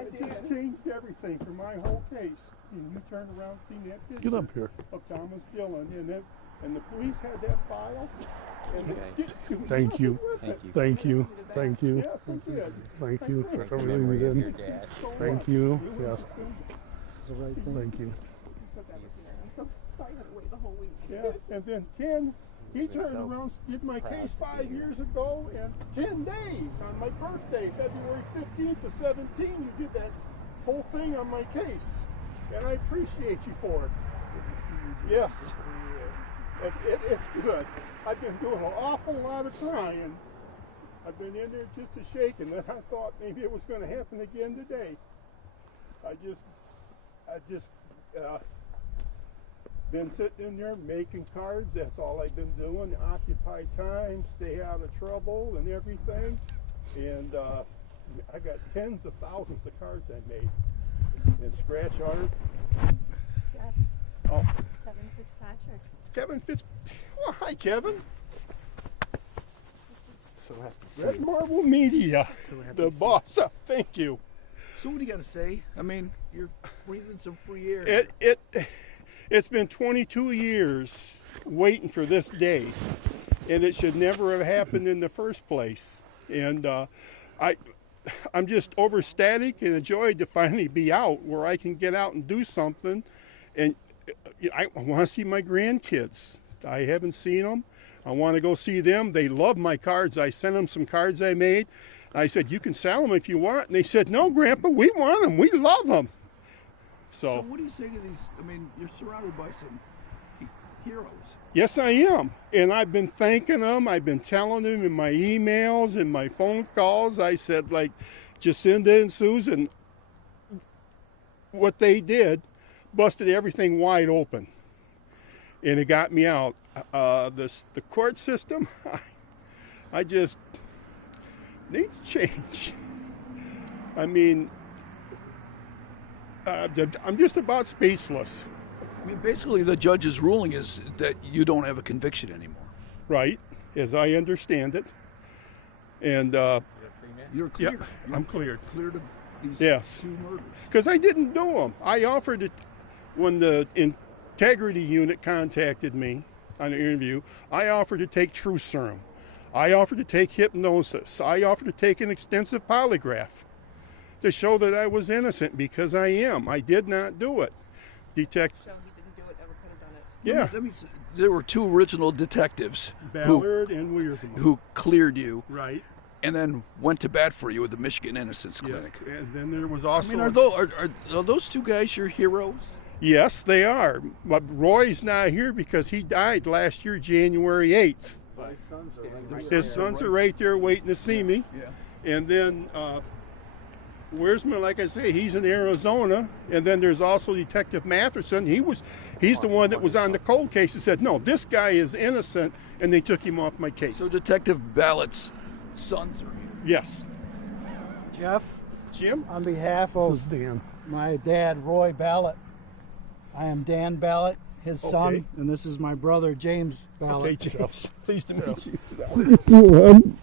It just changed everything for my whole case. And you turned around, seen that picture. Get up here. Of Thomas Dillon, and the police had that file. And Thank you. Thank you. Thank you. Yes, they did. Thank you for everything you did. Thank you. Yes. Thank you. Yeah, and then Ken, he turned around, did my case 5 years ago, and 10 days on my birthday, February 15th to 17th, you did that whole thing on my case. And I appreciate you for it. Yes. It's good. I've been doing an awful lot of crying. I've been in there just to shake, and then I thought maybe it was going to happen again today. I just been sitting in there making cards. That's all I've been doing. Occupy time, stay out of trouble, and everything. And I got tens of thousands of cards I made. And scratch art. Jeff. Oh. Kevin Fitzpatrick. Kevin Oh, hi, Kevin. So happy. Red Marble Media, the boss. Thank you. So what do you got to say? I mean, you're breathing some free air. It's been 22 years waiting for this day, and it should never have happened in the first place. And I'm just overstatic and enjoyed to finally be out where I can get out and do something. And I want to see my grandkids. I haven't seen them. I want to go see them. They love my cards. I sent them some cards I made. I said, you can sell them if you want. And they said, no, Grandpa, we want them. We love them. So what do you say to these? I mean, you're surrounded by some heroes. Yes, I am. And I've been thanking them. I've been telling them in my emails and my phone calls. I said, like, Jacinda and Susan, what they did busted everything wide open. And it got me out. The court system, I just needs change. I mean, I'm just about speechless. I mean, basically, the judge's ruling is that you don't have a conviction anymore. Right, as I understand it. And you're cleared. Yeah, I'm cleared. Cleared of these two murders. Because I didn't do them. I offered it when the integrity unit contacted me on an interview. I offered to take truth serum. I offered to take hypnosis. I offered to take an extensive polygraph to show that I was innocent, because I am. I did not do it. Show he didn't do it, never could have done it. Yeah. Let me say, there were two original detectives Ballard and Weirson, who cleared you. Right. And then went to bat for you at the Michigan Innocence Clinic. Yes. And then there was also... I mean, are those two guys your heroes? Yes, they are. But Roy's not here because he died last year, January 8th. His sons are right there waiting to see me. Yeah. And then Wiersma, like I say, he's in Arizona. And then there's also Detective Matherson. He's the one that was on the cold case and said, no, this guy is innocent, and they took him off my case. So Detective Ballott's sons are here. Yes. Jeff, Jim? on behalf This of is Dan. my dad, Roy Ballott, I am Dan Ballott, his son, Okay. and this is my brother, James Ballott. Okay, Jeff. Pleased to meet you.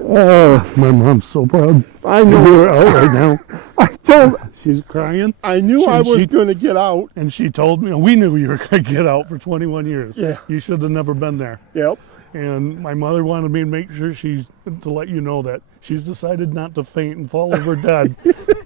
Oh, my mom's so proud. I know you're out right now. She's crying. I knew I was going to get out. And she told me, we knew you were going to get out for 21 years. Yeah. You should have never been there. Yep. And my mother wanted me to make sure to let you know that she's decided not to faint and fall over dead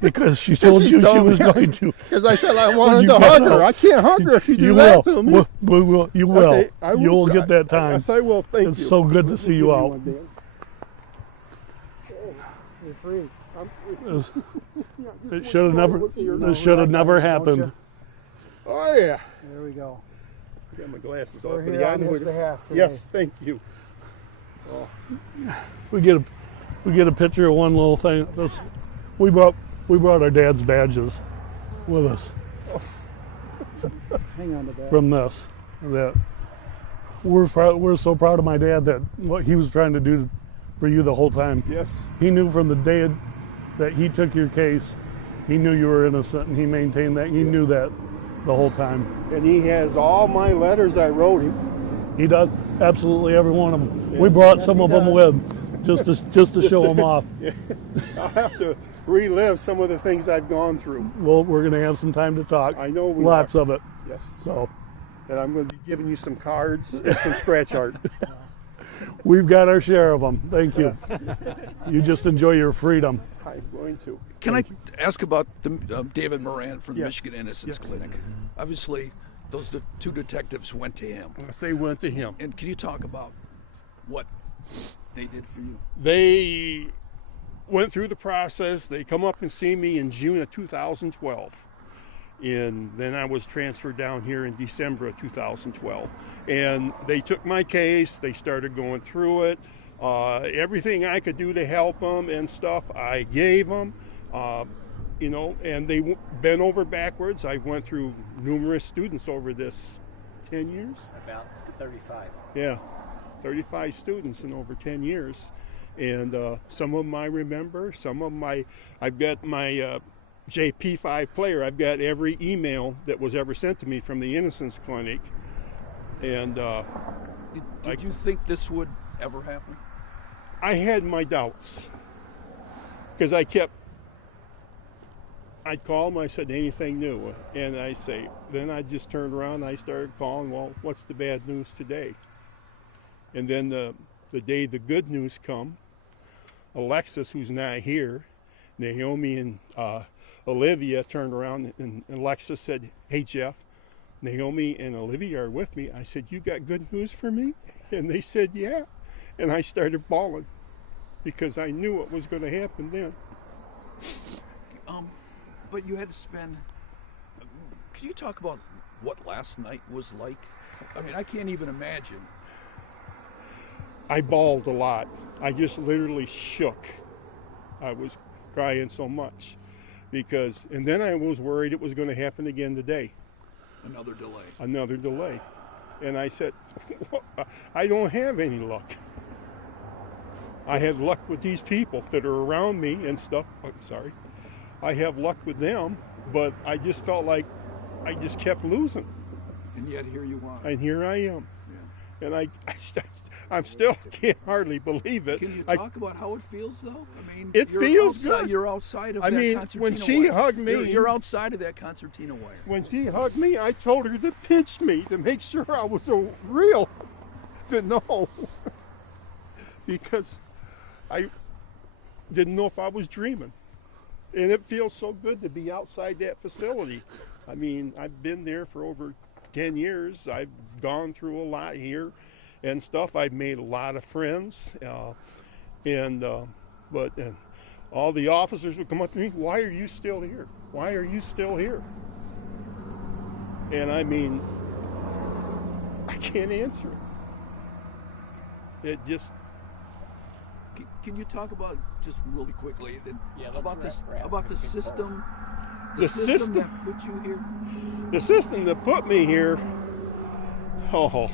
because she told you she was going to. Because I said I wanted to hug her. I can't hug her if you do that to me. You will. Okay, you will get that time. Yes, I will. Thank you. It's so good to see you out. You're free. It should have never. This should have never happened. Oh yeah. There we go. Got my glasses We're off. here on his behalf today. Yes, thank you. Oh. We get a picture of one little thing. We brought our dad's badges with us. Hang on to that. From this, that we're so proud of my dad that what he was trying to do for you the whole time. Yes. He knew from the day that he took your case, he knew you were innocent, and he maintained that. He knew that the whole time. And he has all my letters I wrote him. He does, absolutely every one of them. We brought some of them with. just to show them off. I'll have to relive some of the things I've gone through. Well, we're going to have some time to talk. I know we Lots are. of it. Yes. So And I'm going to be giving you some cards and some scratch art. we've got our share of them. Thank you. You just enjoy your freedom. I'm going to. Can I ask about the, David Moran from the Yes. Michigan Innocence Clinic? Obviously, those two detectives went to him. They went to him. And can you talk about what they did for you? They went through the process. They come up and see me in June of 2012. And then I was transferred down here in December of 2012. And they took my case. They started going through it. Everything I could do to help them and stuff, I gave them. You know, and they bent over backwards. I went through numerous students over this 10 years. About 35. Yeah, 35 students in over 10 years. And some of them I remember, some of them I've got my JP5 player. I've got every email that was ever sent to me from the Innocence Clinic. And Did you think this would ever happen? I had my doubts because I'd call them, I said, anything new? And then I just turned around and I started calling, well, what's the bad news today? And then the day the good news come, Alexis, who's not here, Naomi and Olivia turned around and Alexis said, hey, Jeff, Naomi and Olivia are with me. I said, you got good news for me? And they said, yeah. And I started bawling because I knew what was going to happen then. But you had to spend. Can you talk about what last night was like? I mean, I can't even imagine. I bawled a lot. I just literally shook. I was crying so much and then I was worried it was going to happen again today. Another delay. Another delay. And I said, I don't have any luck. I had luck with these people that are around me and stuff. Oh, sorry. I have luck with them, but I just felt like I just kept losing. And yet here you are. And here I am. Yeah. And I'm still can't hardly believe it. Can you talk about how it feels, though? I mean, it feels good. You're outside of I that mean, concertina when she wire. hugged me, You're outside of that concertina wire. When she hugged me, I told her to pinch me to make sure I was real, to know, because I didn't know if I was dreaming. And it feels so good to be outside that facility. I mean, I've been there for over 10 years. I've gone through a lot here and stuff. I've made a lot of friends. But all the officers would come up to me, why are you still here? Why are you still here? And I mean, I can't answer it. It just... Can you talk about, just really quickly, about the system? The system that put you here? The system that put me here, oh.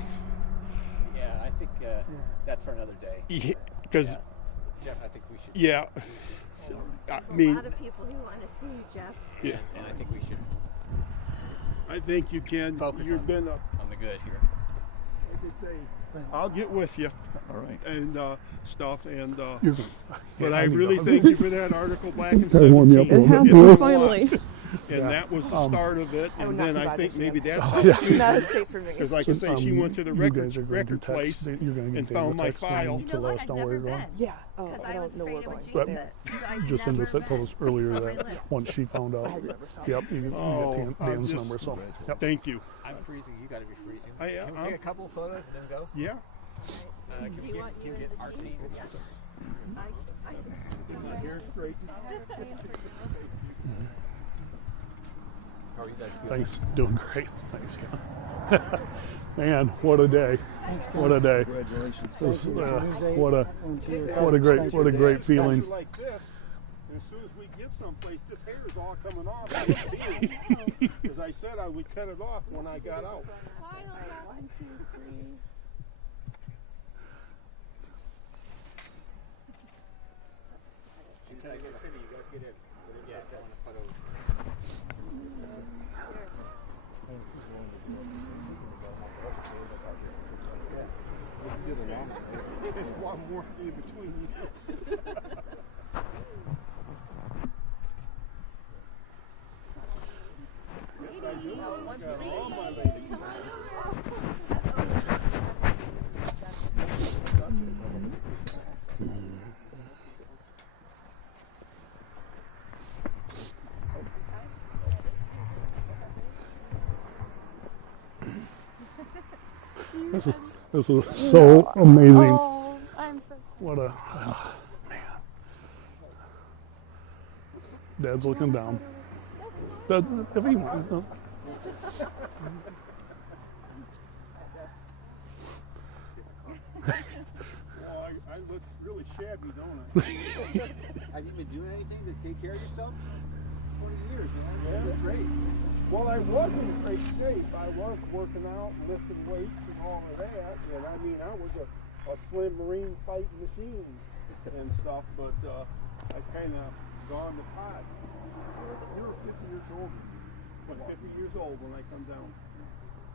Yeah, I think that's for another day. Because, Jeff, I think we should. yeah. There's I mean, a lot of people who want to see you, Jeff. yeah. And I think we should I think you can. Focus You've on- been on the good here. like I say, I'll get with you All right. and stuff. And You're good. but Yeah, I need to really go. thank you for that article back in Gotta warm you up a 17. little bit. It meant a lot. Finally. And that was the start of it. Oh, And not then too I bad think this maybe year. that's how Yeah. she Not a state for me. because like I say, she went to the you record guys are going to record text. place You're going to and get found David my text me file. to let us know where you're going. Yeah. Oh, Because I I was don't know where afraid we're it going. would But jinx it. just send us that told us earlier that once she found out. I had never saw Yep, you Oh, get I'm Dan's just- number. So, yep. Thank you. I'm freezing. You got to be freezing. I- Can we I'm- take a couple photos and then go? Yeah. Can Do we you get, want can you we and get the our team? team? My hair's straight. How are you guys feeling? Thanks. Doing great. Thanks, Ken. Man, what a day. What a day. Congratulations. This, What what a great feeling. Picture like this, and as soon as we get someplace, this hair is all coming off. As I said, I would cut it off when I got out. 1, 2, 3. Can I go city? You guys get in. Yeah, I want a photo. It's one I'm more in between years. Yes, I do. Got all my ladies. This is so amazing. Oh, I'm so. What a man. Dad's looking down. But if he wants, Well, I look really shabby, don't I? Have you been doing anything to take care of yourself? 20 years, man. That's great. Well, I was in great shape. I was working out, lifting weights, and all of that. And I mean, I was a slim Marine fighting machine and stuff. But I kind of gone to pot. You were 50 years old. But 50 years old when I come down.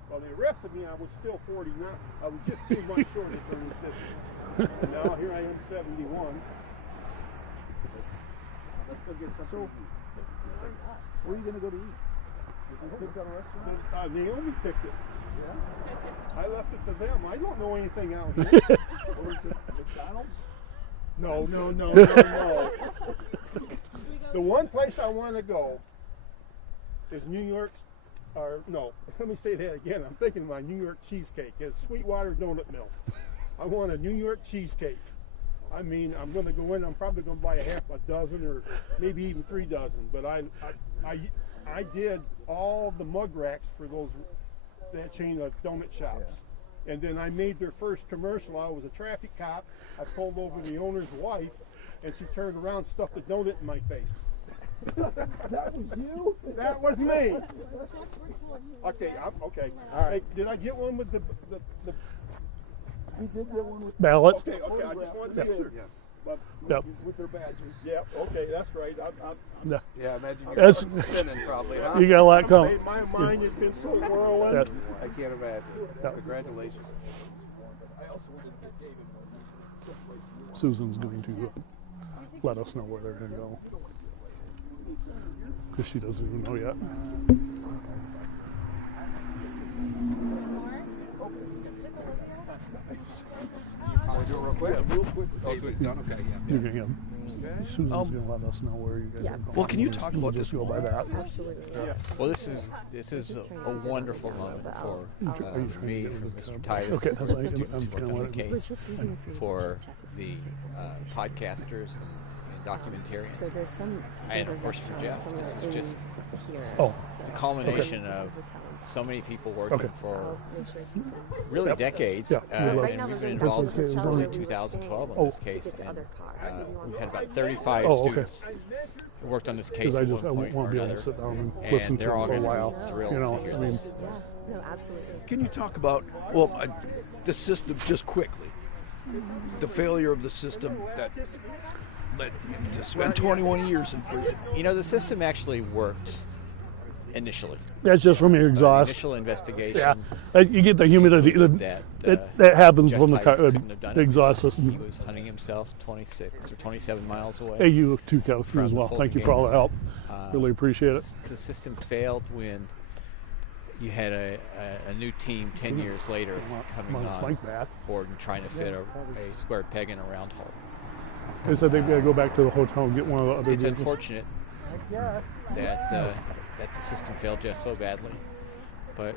Well, they arrested me. I was still 49. I was just 2 months short of turning 50. And now here I am, 71. Let's go get some. Where are you going to go to eat? You picked on a restaurant? Naomi picked it. Yeah. I left it to them. I don't know anything out here. Or is it McDonald's? No. The one place I want to go is New York's, or no, let me say that again. I'm thinking of my New York cheesecake. It's Sweetwater Donut Mill. I want a New York cheesecake. I mean, I'm going to go in. I'm probably going to buy a dozen or maybe even 3 dozen. But I did all the mug racks for that chain of donut shops. And then I made their first commercial. I was a traffic cop. I pulled over the owner's wife, and she turned around, stuffed a donut in my face. That was you? That was me. Okay, okay. All right. Hey, did I get one with the You did get one with ballot. Okay, I just wanted to make sure. But Yep. with their badges. Yep. Okay, that's right. Yeah. Yeah, imagine you're That's- spinning probably, huh? You got a lot coming. My mind has been so whirling. Yeah. I can't imagine. Yeah. Congratulations. Susan's going to let us know where they're going to go. Because she doesn't even know yet. I'll do it real quick. Oh, so it's done? Okay, yeah. You're going to Susan's going to let us know where you guys are going. Well, can you talk We'll about just this? go by that. Absolutely. Well, this is a wonderful moment for me, for Mr. Titus, Okay, for that's the fine. students I'm working gonna on let the it- case, for the podcasters and documentarians, So there's some. and of course for Jeff. This is just Oh. the culmination of so many people working Okay. for Make sure Susan. really decades, Yeah, we'd love- and we've been Right now involved we're since going to early tell 2012 Oh. on this To case, get the and other car. So you want we've to had about follow 35 Oh, okay. students who worked on this case Because at I just one point want or to be able to another, sit down and and listen to they're all it for a going to while. be thrilled You know, to hear I mean, this. Yeah. No, absolutely. Can you talk about, well, the system just quickly? The failure of the system that led him to spend 21 years in prison. You know, the system actually worked initially. that's just from your exhaust. Initial investigation. Yeah, you get the humidity that happens Jeff from Titus couldn't have done the it exhaust because system. He was hunting himself 26 or 27 miles away. Hey, you too, Cal, from as the well. full Thank you for all the help. Really appreciate it. The system failed when you had a new team 10 years later coming Well, it's on like that. board and trying to fit a square peg in a round hole. They said they've got to go back to the hotel and get one of the other It's vehicles. unfortunate that the system failed Jeff so badly, but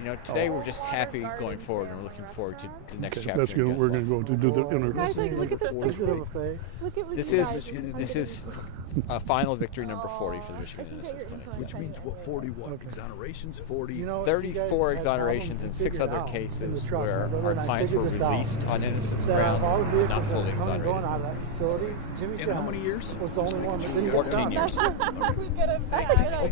you know, today we're just happy going forward and we're looking forward to the next chapter. That's good. in We're Jeff's going to go to do the interview. Guys, like, look at this picture. buffet. Look at This is a final victory number 40 for the Michigan Innocence Clinic. Which means what, 40 what? Exonerations? 40? You know, if you guys 34 had exonerations problems, and you 6 figure it other out in the cases truck. where My brother our and I clients were figured this out. released on innocence That grounds, of all the but vehicles not that fully were coming and going exonerated. out of that facility, Jimmy And how many John's years? was the only one that didn't get 14 stopped. years. That's a good idea.